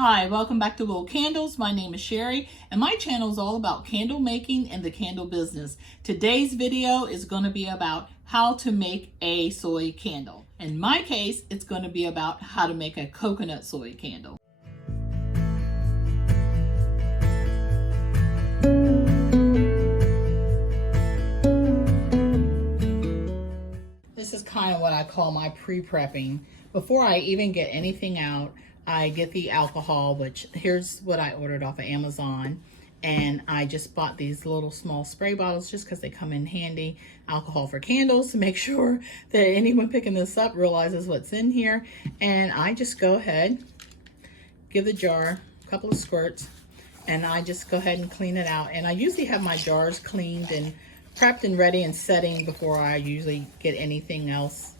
Hi, welcome back to Little Candles. My name is Sherry and my channel is all about candle making and the candle business. Today's video is going to be about how to make a soy candle. In my case, it's going to be about how to make a coconut soy candle. This is kind of what I call my pre-prepping. Before I even get anything out, I get the alcohol, which here's what I ordered off of Amazon. And I just bought these little small spray bottles just because they come in handy. Alcohol for candles to make sure that anyone picking this up realizes what's in here. And I just go ahead, give the jar a couple of squirts, and I just go ahead and clean it out. And I usually have my jars cleaned and prepped and ready and setting before I usually get anything else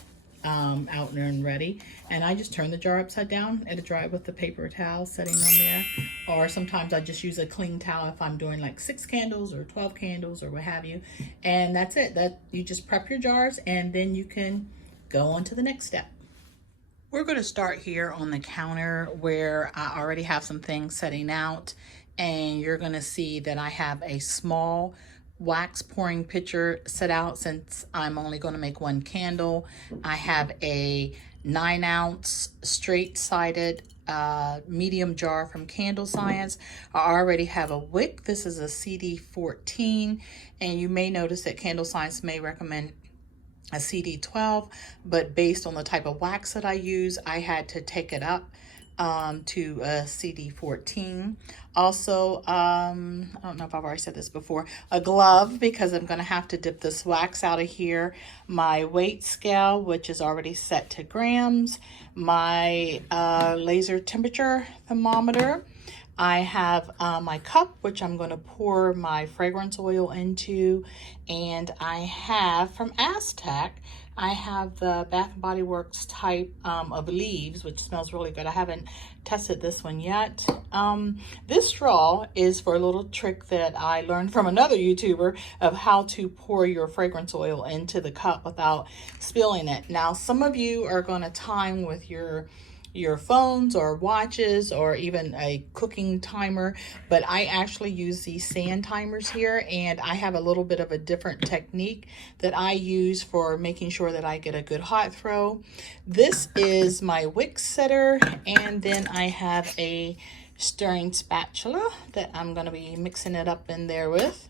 out there and ready. And I just turn the jar upside down and dry it with the paper towel setting on there. Or sometimes I just use a clean towel if I'm doing like 6 candles or 12 candles or what have you. And that's it. That you just prep your jars and then you can go on to the next step. We're going to start here on the counter where I already have some things setting out, and you're going to see that I have a small wax pouring pitcher set out since I'm only going to make 1 candle. I have a 9-ounce straight-sided medium jar from Candle Science. I already have a wick. This is a CD14, and you may notice that Candle Science may recommend a CD12, but based on the type of wax that I use, I had to take it up to a CD14. Also, I don't know if I've already said this before, a glove, because I'm going to have to dip this wax out of here. My weight scale, which is already set to grams. My laser temperature thermometer. I have my cup, which I'm going to pour my fragrance oil into. And I have from Aztec, I have the Bath & Body Works type of leaves, which smells really good. I haven't tested this one yet. This straw is for a little trick that I learned from another YouTuber of how to pour your fragrance oil into the cup without spilling it. Now, some of you are going to time with your phones or watches or even a cooking timer, but I actually use these sand timers here, and I have a little bit of a different technique that I use for making sure that I get a good hot throw. This is my wick setter, and then I have a stirring spatula that I'm going to be mixing it up in there with.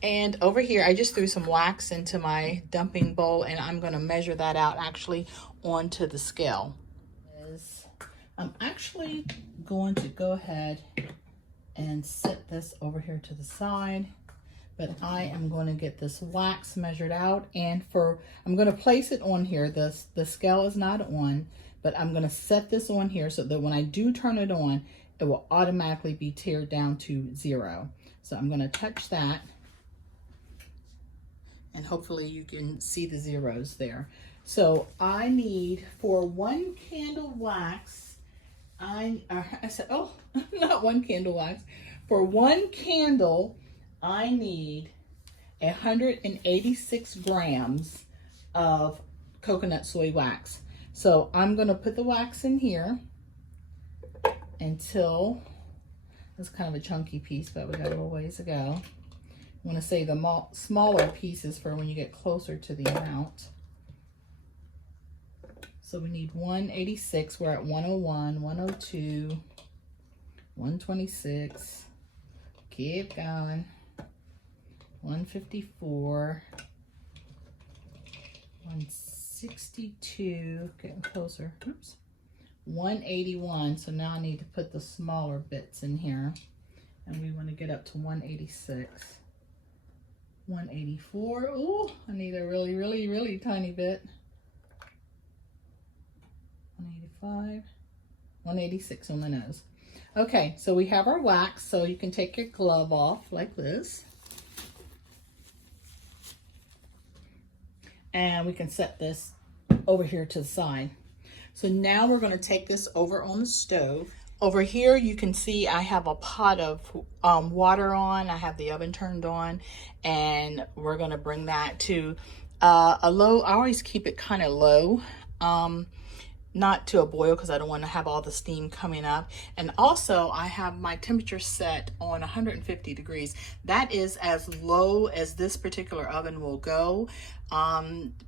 And over here, I just threw some wax into my dumping bowl, and I'm going to measure that out actually onto the scale. I'm actually going to go ahead and set this over here to the side, but I am going to get this wax measured out, and I'm going to place it on here. The scale is not on, but I'm going to set this on here so that when I do turn it on, it will automatically be tiered down to 0. So I'm going to touch that, and hopefully you can see the zeros there. So I need, for 1 candle wax, I said, oh, not 1 candle wax. For 1 candle, I need 186 grams of coconut soy wax. So I'm going to put the wax in here until, it's kind of a chunky piece, but we got a little ways to go. I want to save the smaller pieces for when you get closer to the amount. So we need 186, we're at 101, 102, 126, keep going, 154, 162, getting closer, oops, 181, so now I need to put the smaller bits in here, and we want to get up to 186, 184, oh, I need a really, really, really tiny bit. 185, 186 on the nose. Okay, so we have our wax, so you can take your glove off like this. And we can set this over here to the side. So now we're going to take this over on the stove. Over here you can see I have a pot of water on. I have the oven turned on, and we're going to bring that to a low. I always keep it kind of low. not to a boil because I don't want to have all the steam coming up. And also I have my temperature set on 150 degrees. That is as low as this particular oven will go.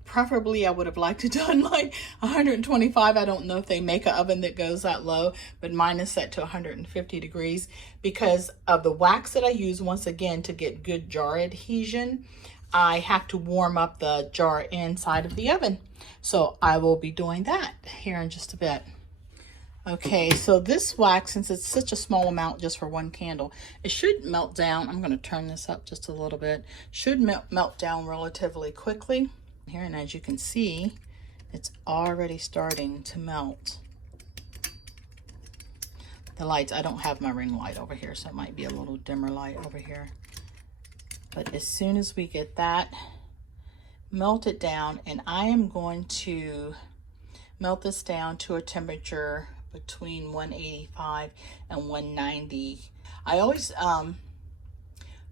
Preferably I would have liked to done like 125. I don't know if they make an oven that goes that low, but mine is set to 150 degrees because of the wax that I use. Once again, to get good jar adhesion, I have to warm up the jar inside of the oven. So I will be doing that here in just a bit. Okay, so this wax, since it's such a small amount just for one candle, it should melt down. I'm going to turn this up just a little bit. Should melt down relatively quickly. Here, and as you can see, it's already starting to melt. The lights, I don't have my ring light over here, so it might be a little dimmer light over here. But as soon as we get that melted down, and I am going to melt this down to a temperature between 185 and 190. I always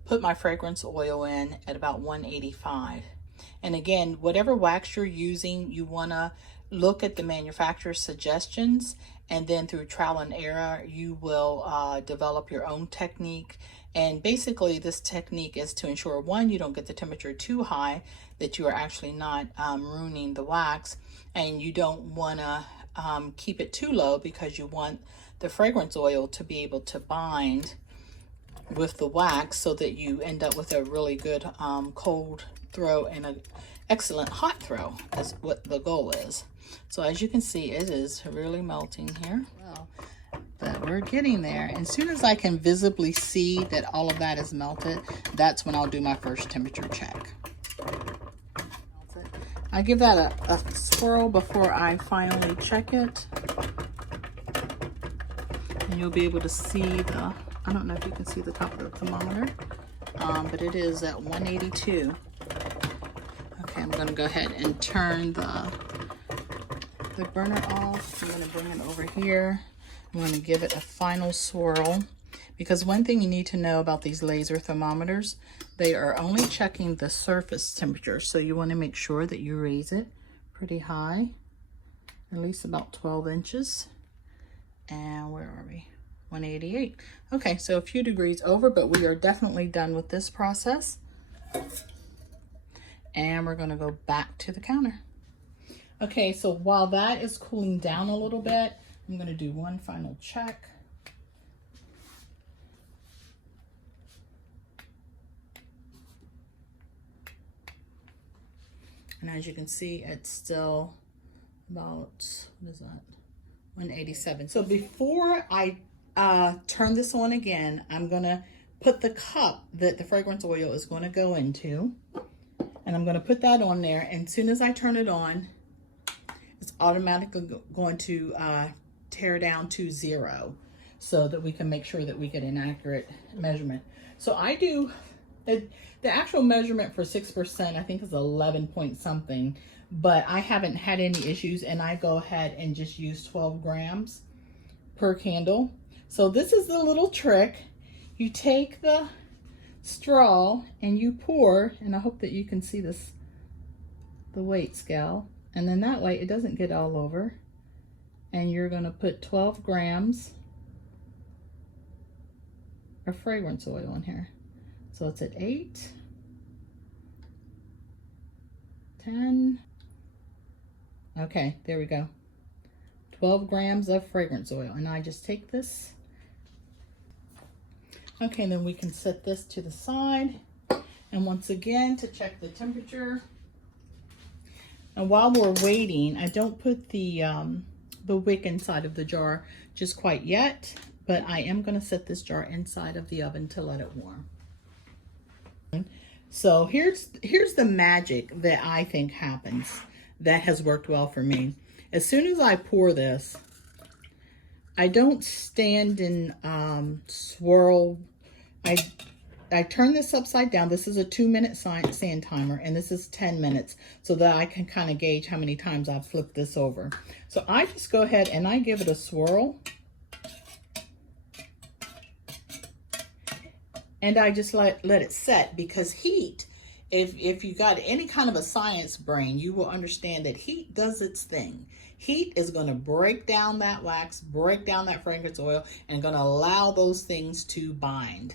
put my fragrance oil in at about 185. And again, whatever wax you're using, you want to look at the manufacturer's suggestions, and then through trial and error, you will develop your own technique. And basically this technique is to ensure, one, you don't get the temperature too high, that you are actually not ruining the wax, and you don't want to keep it too low because you want the fragrance oil to be able to bind with the wax so that you end up with a really good cold throw and an excellent hot throw. That's what the goal is. So as you can see, it is really melting here. Well, but we're getting there. And as soon as I can visibly see that all of that is melted, that's when I'll do my first temperature check. I give that a swirl before I finally check it. And you'll be able to see the, I don't know if you can see the top of the thermometer, but it is at 182. Okay, I'm gonna go ahead and turn the burner off. I'm gonna bring it over here. I'm gonna give it a final swirl, because one thing you need to know about these laser thermometers, they are only checking the surface temperature. So you wanna make sure that you raise it pretty high, at least about 12 inches. And where are we? 188. Okay, so a few degrees over, but we are definitely done with this process. And we're gonna go back to the counter. Okay, so while that is cooling down a little bit, I'm gonna do one final check. And as you can see, it's still about, what is that? 187. So before I turn this on again, I'm gonna put the cup that the fragrance oil is gonna go into, and I'm gonna put that on there. And as soon as I turn it on, it's automatically going to tear down to 0 so that we can make sure that we get an accurate measurement. So I do, the actual measurement for 6%, I think is 11 point something, but I haven't had any issues, and I go ahead and just use 12 grams per candle. So this is the little trick. You take the straw and you pour, and I hope that you can see this, the weight scale, and then that way it doesn't get all over. And you're gonna put 12 grams of fragrance oil in here. So it's at 8, 10, okay, there we go. 12 grams of fragrance oil, and I just take this. Okay, then we can set this to the side. And once again, to check the temperature. And while we're waiting, I don't put the wick inside of the jar just quite yet, but I am gonna set this jar inside of the oven to let it warm. So here's the magic that I think happens that has worked well for me. As soon as I pour this, I don't stand and swirl. I turn this upside down. This is a 2-minute stand timer, and this is 10 minutes, so that I can kind of gauge how many times I've flipped this over. So I just go ahead and I give it a swirl. And I just let it set, because heat, if you got any kind of a science brain, you will understand that heat does its thing. Heat is going to break down that wax, break down that fragrance oil, and going to allow those things to bind.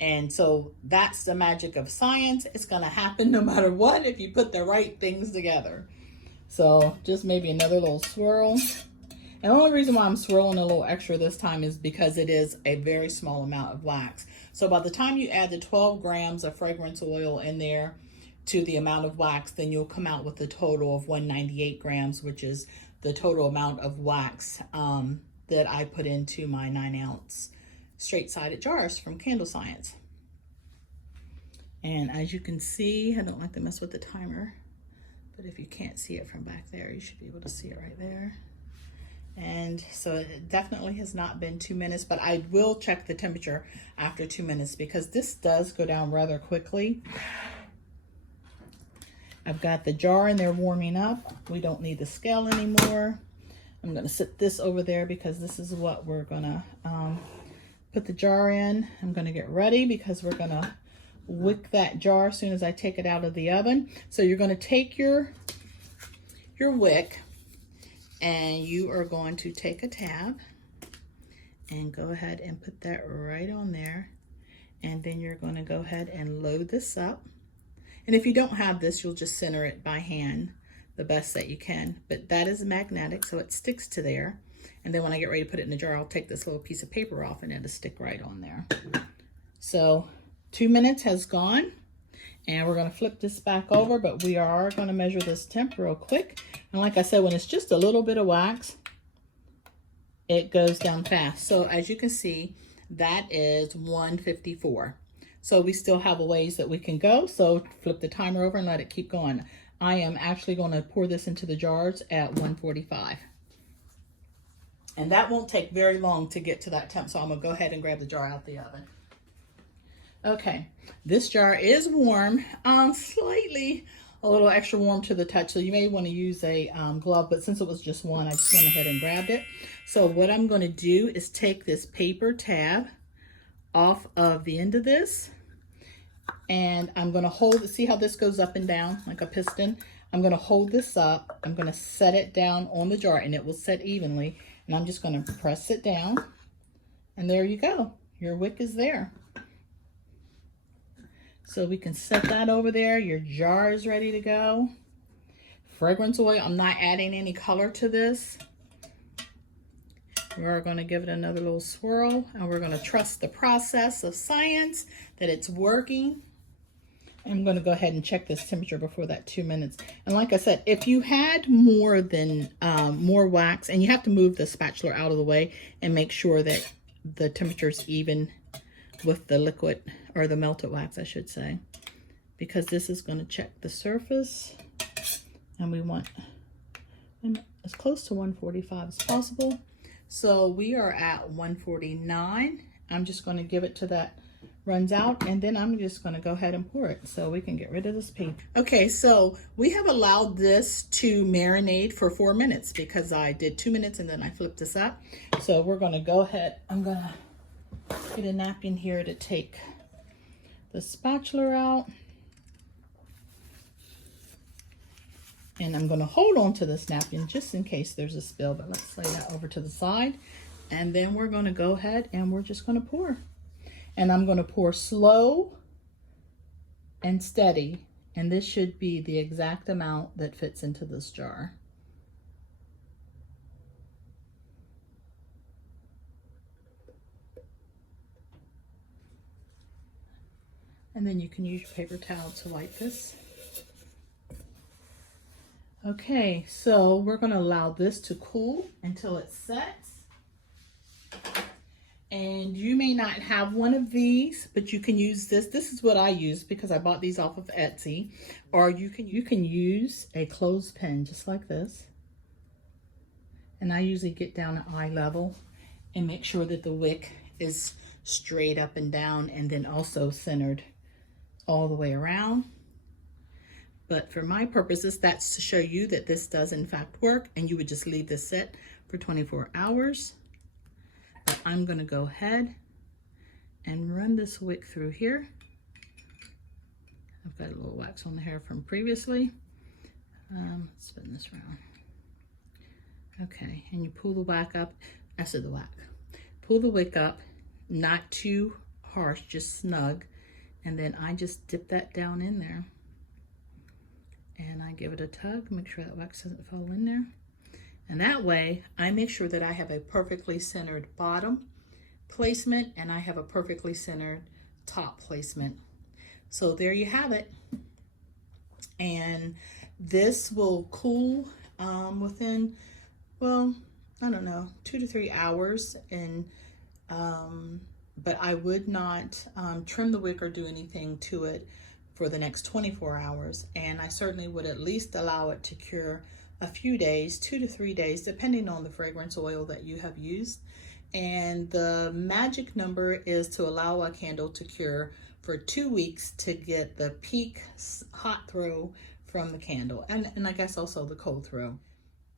And so that's the magic of science. It's going to happen no matter what if you put the right things together. So just maybe another little swirl. And the only reason why I'm swirling a little extra this time is because it is a very small amount of wax. So by the time you add the 12 grams of fragrance oil in there to the amount of wax, then you'll come out with a total of 198 grams, which is the total amount of wax that I put into my 9-ounce straight-sided jars from Candle Science. And as you can see, I don't like to mess with the timer, but if you can't see it from back there, you should be able to see it right there. And so it definitely has not been 2 minutes, but I will check the temperature after 2 minutes because this does go down rather quickly. I've got the jar in there warming up. We don't need the scale anymore. I'm gonna sit this over there because this is what we're gonna put the jar in. I'm gonna get ready because we're gonna wick that jar as soon as I take it out of the oven. So you're gonna take your wick and you are going to take a tab and go ahead and put that right on there. And then you're gonna go ahead and load this up. And if you don't have this, you'll just center it by hand the best that you can. But that is magnetic, so it sticks to there. And then when I get ready to put it in the jar, I'll take this little piece of paper off and it'll stick right on there. So 2 minutes has gone and we're gonna flip this back over, but we are gonna measure this temp real quick. And like I said, when it's just a little bit of wax, it goes down fast. So as you can see, that is 154. So we still have a ways that we can go. So flip the timer over and let it keep going. I am actually gonna pour this into the jars at 145. And that won't take very long to get to that temp. So I'm gonna go ahead and grab the jar out the oven. Okay, this jar is warm, slightly a little extra warm to the touch. So you may wanna use a glove, but since it was just one, I just went ahead and grabbed it. So what I'm gonna do is take this paper tab off of the end of this, and I'm gonna hold it. See how this goes up and down like a piston? I'm gonna hold this up. I'm gonna set it down on the jar and it will set evenly. And I'm just gonna press it down and there you go. Your wick is there. So we can set that over there. Your jar is ready to go. Fragrance oil, I'm not adding any color to this. We're gonna give it another little swirl and we're gonna trust the process of science that it's working. I'm gonna go ahead and check this temperature before that 2 minutes. And like I said, if you had more than more wax, and you have to move the spatula out of the way and make sure that the temperature is even with the liquid, or the melted wax, I should say, because this is gonna check the surface and we want as close to 145 as possible. So we are at 149. I'm just gonna give it to that runs out, and then I'm just gonna go ahead and pour it so we can get rid of this paper. Okay, so we have allowed this to marinate for 4 minutes because I did 2 minutes and then I flipped this up. So we're gonna go ahead, I'm gonna get a napkin here to take the spatula out. And I'm gonna hold on to this napkin just in case there's a spill, but let's lay that over to the side. And then we're gonna go ahead and we're just gonna pour. And I'm gonna pour slow and steady. And this should be the exact amount that fits into this jar. And then you can use your paper towel to wipe this. Okay, so we're gonna allow this to cool until it sets. And you may not have one of these, but you can use this. This is what I use because I bought these off of Etsy. Or you can use a clothespin just like this. And I usually get down at eye level and make sure that the wick is straight up and down and then also centered all the way around. But for my purposes, that's to show you that this does in fact work, and you would just leave this set for 24 hours. But I'm gonna go ahead and run this wick through here. I've got a little wax on the hair from previously. Spin this around. Okay, and you pull the wick up. I said the wick. Pull the wick up, not too harsh, just snug. And then I just dip that down in there. And I give it a tug, make sure that wax doesn't fall in there. And that way, I make sure that I have a perfectly centered bottom placement and I have a perfectly centered top placement. So there you have it. And this will cool within, well, I don't know, 2 to 3 hours. And but I would not trim the wick or do anything to it for the next 24 hours. And I certainly would at least allow it to cure a few days, 2 to 3 days, depending on the fragrance oil that you have used. And the magic number is to allow a candle to cure for 2 weeks to get the peak hot throw from the candle, and I guess also the cold throw.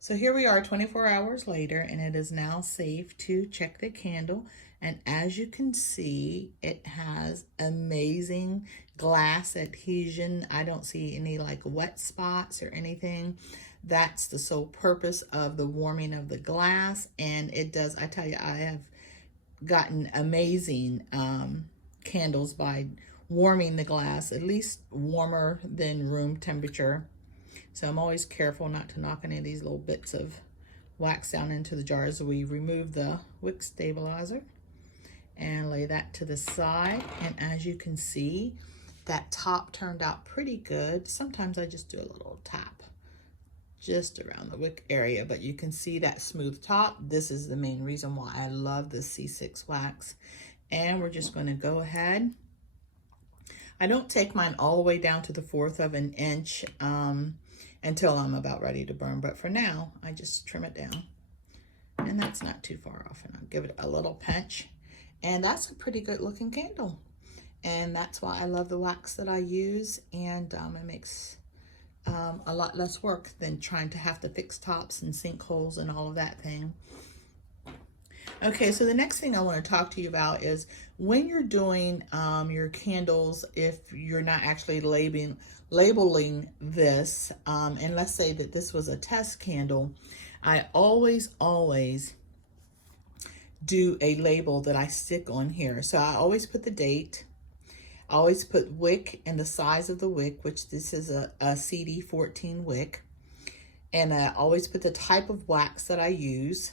So here we are 24 hours later, and it is now safe to check the candle. And as you can see, it has amazing glass adhesion. I don't see any like wet spots or anything. That's the sole purpose of the warming of the glass. And it does, I tell you, I have gotten amazing candles by warming the glass, at least warmer than room temperature. So I'm always careful not to knock any of these little bits of wax down into the jars. We remove the wick stabilizer and lay that to the side. And as you can see, that top turned out pretty good. Sometimes I just do a little tap just around the wick area, but you can see that smooth top. This is the main reason why I love the C6 wax. And we're just going to go ahead. I don't take mine all the way down to the 1/4 of an inch until I'm about ready to burn, but for now I just trim it down, and that's not too far off, and I'll give it a little pinch, and that's a pretty good looking candle. And that's why I love the wax that I use, and it makes a lot less work than trying to have to fix tops and sinkholes and all of that thing. Okay, so the next thing I want to talk to you about is when you're doing your candles, if you're not actually labeling this, and let's say that this was a test candle, I always do a label that I stick on here. So I always put the date, I always put wick and the size of the wick, which this is a CD 14 wick, and I always put the type of wax that I use,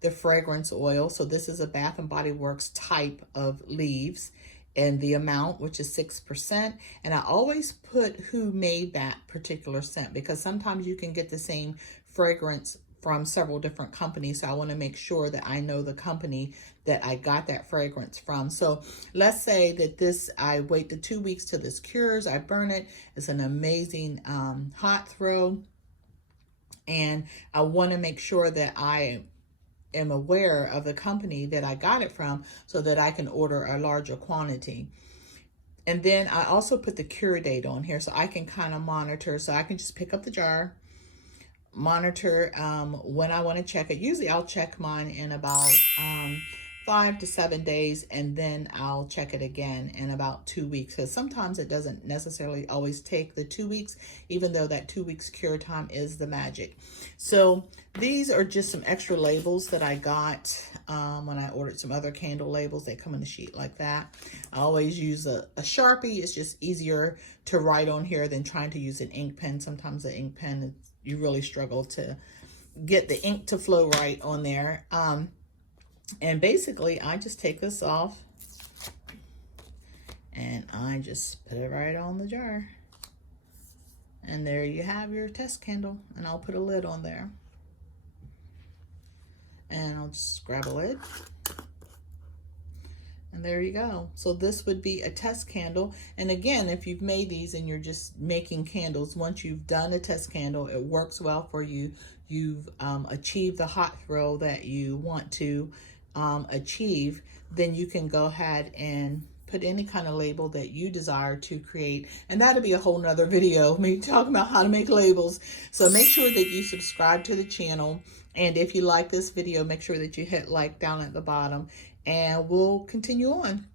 the fragrance oil. So this is a Bath and Body Works type of leaves, and the amount, which is 6%. And I always put who made that particular scent, because sometimes you can get the same fragrance from several different companies. So I want to make sure that I know the company that I got that fragrance from. So let's say that this, I wait the 2 weeks till this cures, I burn it. It's an amazing hot throw. And I want to make sure that I am aware of the company that I got it from so that I can order a larger quantity. And then I also put the cure date on here so I can kind of monitor. So I can just pick up the jar, monitor when I want to check it. Usually I'll check mine in about 5 to 7 days, and then I'll check it again in about 2 weeks, because sometimes it doesn't necessarily always take the 2 weeks, even though that 2 weeks cure time is the magic. So these are just some extra labels that I got when I ordered some other candle labels. They come in a sheet like that. I always use a Sharpie. It's just easier to write on here than trying to use an ink pen. Sometimes the ink pen, you really struggle to get the ink to flow right on there. And basically, I just take this off and I just put it right on the jar. And there you have your test candle. And I'll put a lid on there. And I'll just grab a lid. And there you go. So this would be a test candle. And again, if you've made these and you're just making candles, once you've done a test candle, it works well for you. You've achieved the hot throw that you want to achieve, then you can go ahead and put any kind of label that you desire to create. And that'll be a whole nother video, me talking about how to make labels. So make sure that you subscribe to the channel. And if you like this video, make sure that you hit like down at the bottom, and we'll continue on.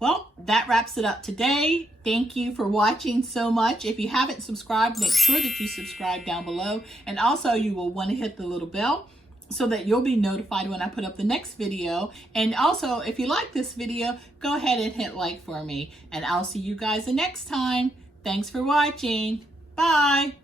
Well, that wraps it up today. Thank you for watching so much. If you haven't subscribed, make sure that you subscribe down below. And also you will want to hit the little bell so that you'll be notified when I put up the next video. And also, if you like this video, go ahead and hit like for me. And I'll see you guys the next time. Thanks for watching. Bye.